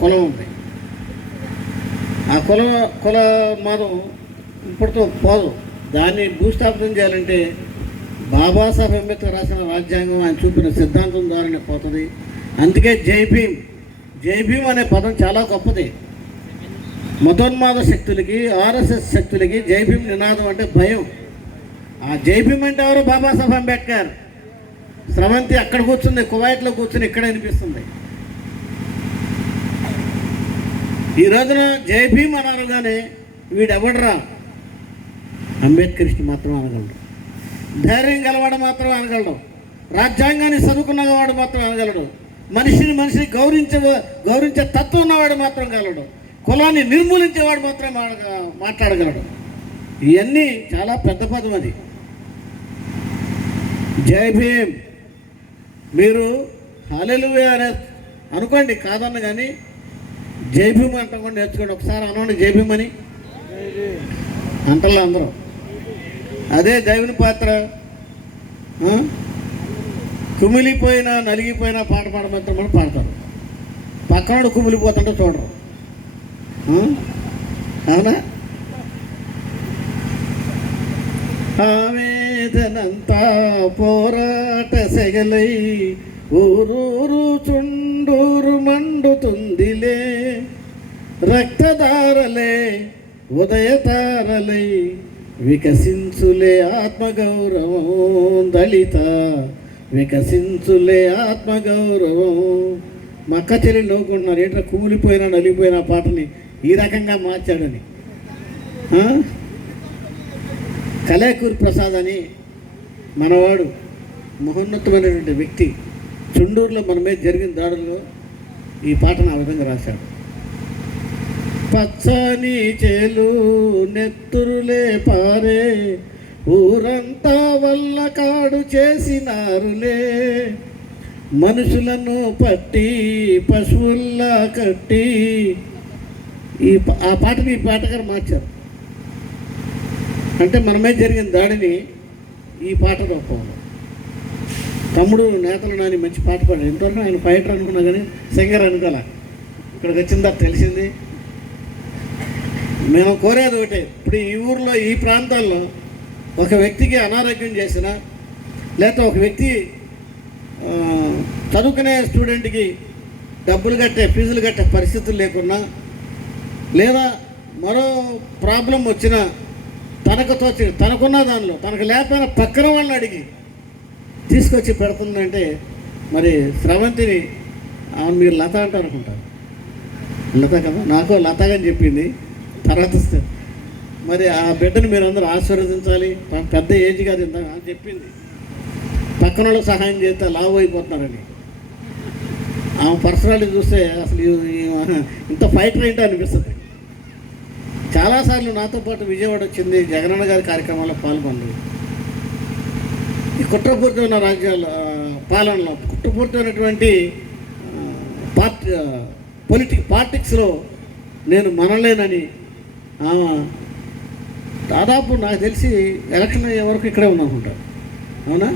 కులం ఉంది. ఆ కుల మతం ఇప్పటితో పోదు. దాన్ని భూస్థాపితం చేయాలంటే బాబాసాహెబ్ అంబేద్కర్ రాసిన రాజ్యాంగం, ఆయన చూపిన సిద్ధాంతం ద్వారానే పోతుంది. అందుకే జై భీమ్ అనే పదం చాలా గొప్పది. మతోన్మాద శక్తులకి, ఆర్ఎస్ఎస్ శక్తులకి జై భీమ్ నినాదం అంటే భయం. ఆ జై భీమ్ అంటే ఎవరు? బాబాసాహెబ్ అంబేద్కర్. స్రవంతి అక్కడ కూర్చుంది, కువైట్లో కూర్చుని ఇక్కడ వినిపిస్తుంది. ఈ రోజున జై భీమ్ అనగానే వీడెవడరా? అంబేద్కరిస్ట్ మాత్రం అనగలడు. ధైర్యం గలవాడు మాత్రం అనగలడు. రాజ్యాంగాన్ని చదువుకున్నవాడు మాత్రం అనగలడు. మనిషిని గౌరవించే తత్వం ఉన్నవాడు మాత్రం గలడు. కులాన్ని నిర్మూలించేవాడు మాత్రం మాట్లాడగలడు. ఇవన్నీ చాలా పెద్ద పదం అది. జై భీమ్. మీరు హల్లెలూయా అనే అనుకోండి, కాదన్న కానీ జై భీమ్ అంటకుండా నేర్చుకోండి. ఒకసారి అనండి జై భీమ్ అని అంటల్లో అందరూ. అదే దేవుని పాత్ర కుమిలిపోయినా నలిగిపోయినా పాట పాడమంటే పాడతారు. పక్కనోడు కుమిలిపోతుంటే చూడరు. అవునా? ఆవేదనంతా పోరాట సెగలై ఊరూరు చుండూరు మండుతుందిలే, రక్తధారలే ఉదయతారలై వికసించులే ఆత్మగౌరవం దళిత, వికసించులే ఆత్మగౌరవం. మా అక్క చెల్లెలు నవ్వుకుంటున్నారు, ఏంటో కుమిలిపోయినా నలిగిపోయిన పాటని ఈ రకంగా మార్చాడని. కలేకూరి ప్రసాద్ అని మనవాడు మహోన్నతమైనటువంటి వ్యక్తి, చుండూరులో మన మీద జరిగిన దాడుల్లో ఈ పాటను ఆ విధంగా రాశాడు. పచ్చని చేలు నెత్తురులే పారే, ఊరంతా వల్ల కాడు చేసినారులే, మనుషులను పట్టి పశువుల్లా కట్టి. ఆ పాటని ఈ పాటగారు మార్చారు. అంటే మన మీద జరిగిన దాడిని ఈ పాట రూపంలో. తమ్ముడు నేతలు నాని మంచి పాట పాడాడు. ఇంతవరకు ఆయన ఫైటర్ అనుకున్నా కానీ సింగర్ అనుకోలే. ఇక్కడికి వచ్చిందా తెలిసింది. మేము కోరేది ఒకటే, ఇప్పుడు ఈ ఊర్లో ఈ ప్రాంతాల్లో ఒక వ్యక్తికి అనారోగ్యం చేసినా, లేకపోతే ఒక వ్యక్తి చదువుకునే స్టూడెంట్కి ఫీజులు కట్టే పరిస్థితులు లేకున్నా, లేదా మరో ప్రాబ్లం వచ్చినా తనకున్న దానిలో తనకు లేకపోయినా పక్కన వాళ్ళని అడిగి తీసుకొచ్చి పెడుతుందంటే మరి స్రవంతిని మీరు లత అంటారు అనుకుంటారు. లత కదా, నాకు లతగా చెప్పింది. తర్వాత మరి ఆ బిడ్డను మీరు అందరూ ఆశీర్వదించాలి. పెద్ద ఏజ్ కాదు అని చెప్పింది. పక్కన వాళ్ళకి సహాయం చేస్తే లావు అయిపోతున్నారని. ఆమె పర్సనాలిటీ చూస్తే అసలు ఇంత ఫైటర్ ఏంటో అనిపిస్తుంది. చాలాసార్లు నాతో పాటు విజయవాడ వచ్చింది, జగనన్న గారి కార్యక్రమాల్లో పాల్గొంది. ఈ కుట్రపూరితమైన పాలనలో కుట్రపూరితమైనటువంటి పాలిటిక్స్లో నేను మనలేనని ఆమె దాదాపు నాకు తెలిసి ఎలక్షన్ అయ్యే వరకు ఇక్కడే ఉందనుకుంటారు. అవునా?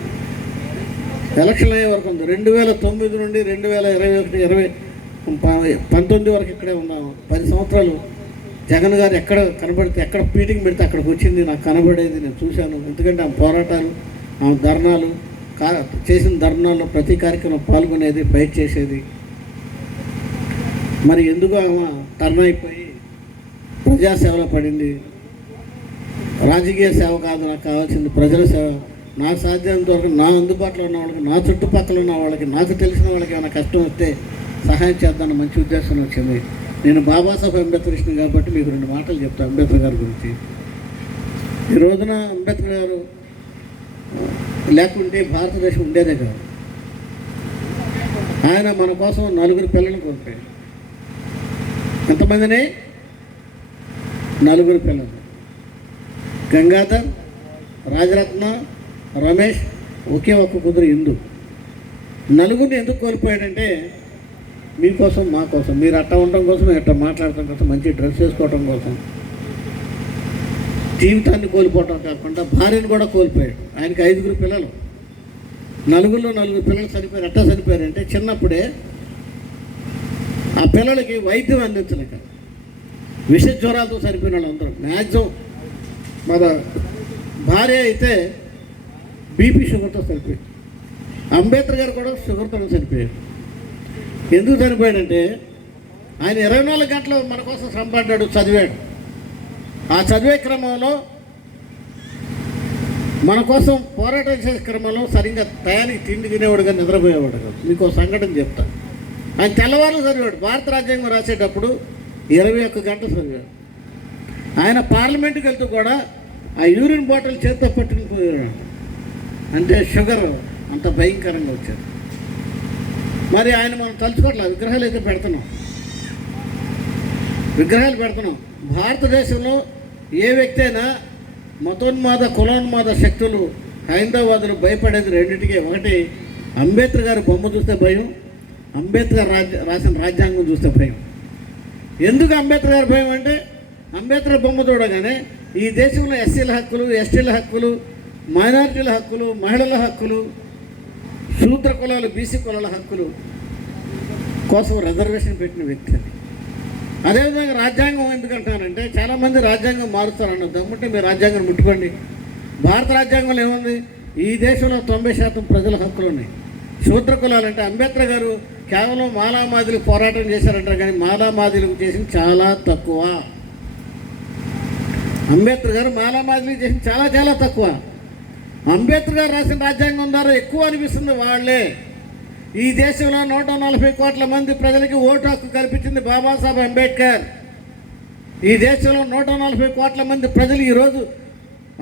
ఎలక్షన్ అయ్యే వరకు ఉంది. 2009 నుండి 2019 వరకు ఇక్కడే ఉన్నాము. 10 సంవత్సరాలు జగన్ గారు ఎక్కడ కనబడితే, ఎక్కడ మీటింగ్ పెడితే అక్కడికి వచ్చింది. నాకు కనబడేది, నేను చూశాను. ఎందుకంటే ఆమె పోరాటాలు, ఆమె ధర్నాలు చేసిన ధర్నాల్లో ప్రతి కార్యక్రమం పాల్గొనేది, ఫైట్ చేసేది. మరి ఎందుకు ఆమె టర్న్ అయిపోయి ప్రజాసేవలో పడింది. రాజకీయ సేవ కాదు నాకు కావాల్సింది, ప్రజల సేవ. నాకు సాధ్యమైనంత వరకు నా అందుబాటులో ఉన్న వాళ్ళకి, నా చుట్టుపక్కల ఉన్న వాళ్ళకి, నాకు తెలిసిన వాళ్ళకి ఏమైనా కష్టం వస్తే సహాయం చేద్దామని మంచి ఉద్దేశం వచ్చింది. నేను బాబాసాహెబ్ అంబేద్కర్ కాబట్టి మీకు 2 మాటలు చెప్తాను అంబేద్కర్ గారి గురించి. ఈ రోజున అంబేద్కర్ గారు లేకుంటే భారతదేశం ఉండేదే కాదు. ఆయన మన కోసం 4 పిల్లలను కోల్పోయాడు. ఎంతమందిని? 4 పిల్లలు. గంగాధర్, రాజరత్న, రమేష్, ఒకే ఒక్క కూతురు ఇందు. 4 ఎందుకు కోల్పోయాడంటే మీకోసం, మా కోసం. మీరు అట్ట ఉండటం కోసం, ఎట్ట మాట్లాడటం కోసం, మంచి డ్రెస్ వేసుకోవటం కోసం. జీవితాన్ని కోల్పోవటం కాకుండా భార్యను కూడా కోల్పోయాడు. ఆయనకి 5 పిల్లలు. 4 పిల్లలు చనిపోయారు. ఎట్లా చనిపోయారంటే చిన్నప్పుడే ఆ పిల్లలకి వైద్యం అందించలేక విష జ్వరాలతో చనిపోయిన వాళ్ళు అందరూ మ్యాక్సిమం. మన భార్య అయితే బీపీ షుగర్తో చనిపోయింది. అంబేద్కర్ గారు కూడా షుగర్తో చనిపోయాడు. ఎందుకు చనిపోయాడంటే ఆయన 24 గంటలు మన కోసం శ్రమపడ్డాడు, చదివాడు. ఆ చదివే క్రమంలో మన కోసం పోరాటం చేసే క్రమంలో సరిగ్గా టయానికి తిండి తినేవాడు కానీ నిద్రపోయేవాడు కాదు. మీకు ఒక సంఘటన చెప్తా. ఆయన తెల్లవారులు చదివాడు. భారత రాజ్యాంగం రాసేటప్పుడు 21 గంటలు చదివాడు. ఆయన పార్లమెంట్కి వెళ్తూ కూడా ఆ యూరిన్ బాటిల్ చేతితో పట్టుకుని పోయాడు. అంటే షుగర్ అంత భయంకరంగా వచ్చారు. మరి ఆయన మనం తలుచుకోవట్లేదు. విగ్రహాలు అయితే పెడుతున్నాం, విగ్రహాలు పెడుతున్నాం. భారతదేశంలో ఏ వ్యక్తి అయినా మతోన్మాద కులోన్మాద శక్తులు హైందవాదులు భయపడేది రెండింటికి. ఒకటి అంబేద్కర్ గారి బొమ్మ చూస్తే భయం, అంబేద్కర్ రాసిన రాజ్యాంగం చూస్తే భయం. ఎందుకు అంబేద్కర్ గారి భయం అంటే అంబేద్కర్ బొమ్మ చూడగానే ఈ దేశంలో ఎస్సీల హక్కులు, ఎస్టీల హక్కులు, మైనారిటీల హక్కులు, మహిళల హక్కులు, శూద్ర కులాలు, బీసీ కులాల హక్కులు కోసం రిజర్వేషన్ పెట్టిన వ్యక్తి అది. అదేవిధంగా రాజ్యాంగం ఎందుకంటానంటే చాలామంది రాజ్యాంగం మారుస్తారన్న దమ్ముంటే మీరు రాజ్యాంగం ముట్టుకోండి. భారత రాజ్యాంగంలో ఏముంది? ఈ దేశంలో 90% ప్రజల హక్కులు ఉన్నాయి. శూద్ర కులాలంటే అంబేద్కర్ గారు కేవలం మాలామాదిలకు పోరాటం చేశారంటారు, కానీ మాలామాదిలకు చేసింది చాలా తక్కువ. అంబేద్కర్ గారు మాలామాదిలకు చేసింది చాలా చాలా తక్కువ. అంబేద్కర్ గారు రాసిన రాజ్యాంగం ద్వారా ఎక్కువ అనిపిస్తుంది వాళ్ళే. ఈ దేశంలో 140 కోట్ల మంది ప్రజలకి ఓటు హక్కు కల్పించింది బాబాసాహెబ్ అంబేద్కర్. ఈ దేశంలో 140 కోట్ల మంది ప్రజలు ఈరోజు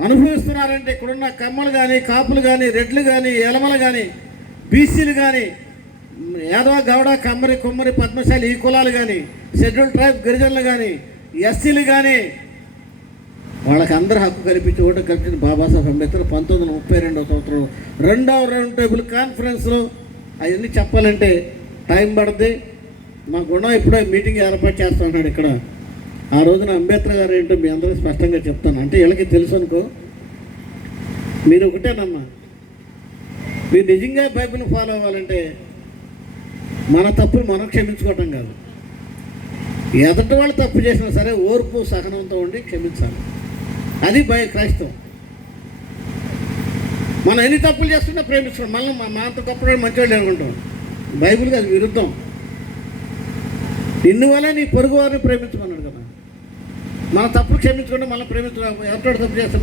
అనుభవిస్తున్నారంటే ఇక్కడున్న కమ్మలు కానీ, కాపులు కానీ, రెడ్లు కానీ, ఎలమలు కానీ, బీసీలు కానీ, యాదవ, గౌడ, కమ్మరి, కుమ్మరి, పద్మశాలి ఈ కులాలు కానీ, షెడ్యూల్ ట్రైబ్ గిరిజనులు కానీ, ఎస్సీలు కానీ వాళ్ళకి అందరూ హక్కు కల్పించి ఓటు కల్పించింది బాబాసాహెబ్ అంబేద్కర్ 1932వ సంవత్సరం 2వ రౌండ్ టేబుల్ కాన్ఫరెన్స్లో. అవన్నీ చెప్పాలంటే టైం పడుతుంది. మా గుణం ఇప్పుడే మీటింగ్ ఏర్పాటు చేస్తున్నాడు ఇక్కడ. ఆ రోజున అంబేద్కర్ గారు ఏంటో మీ అందరికీ స్పష్టంగా చెప్తాను. అంటే వీళ్ళకి తెలుసు అనుకో. మీరు ఒకటేనమ్మా, మీరు నిజంగా బైబిల్ ఫాలో అవ్వాలంటే మన తప్పులు మనం క్షమించుకోవటం కాదు, ఎదుటి వాళ్ళు తప్పు చేసినా సరే ఓర్పు సహనంతో ఉండి క్షమించాలి. అది క్రైస్తవం. మనం ఎన్ని తప్పులు చేస్తున్నా ప్రేమించుకోండి. మళ్ళీ మా అంత గొప్పవాడు మంచివాళ్ళు అనుకుంటాం. బైబిల్కి అది విరుద్ధం. నిన్ను వల్ల నీ పొరుగు వారిని ప్రేమించుకున్నాడు కదా. మన తప్పులు క్షమించుకుంటే మళ్ళీ ప్రేమించుకో. ఎవరితో తప్పు చేస్తే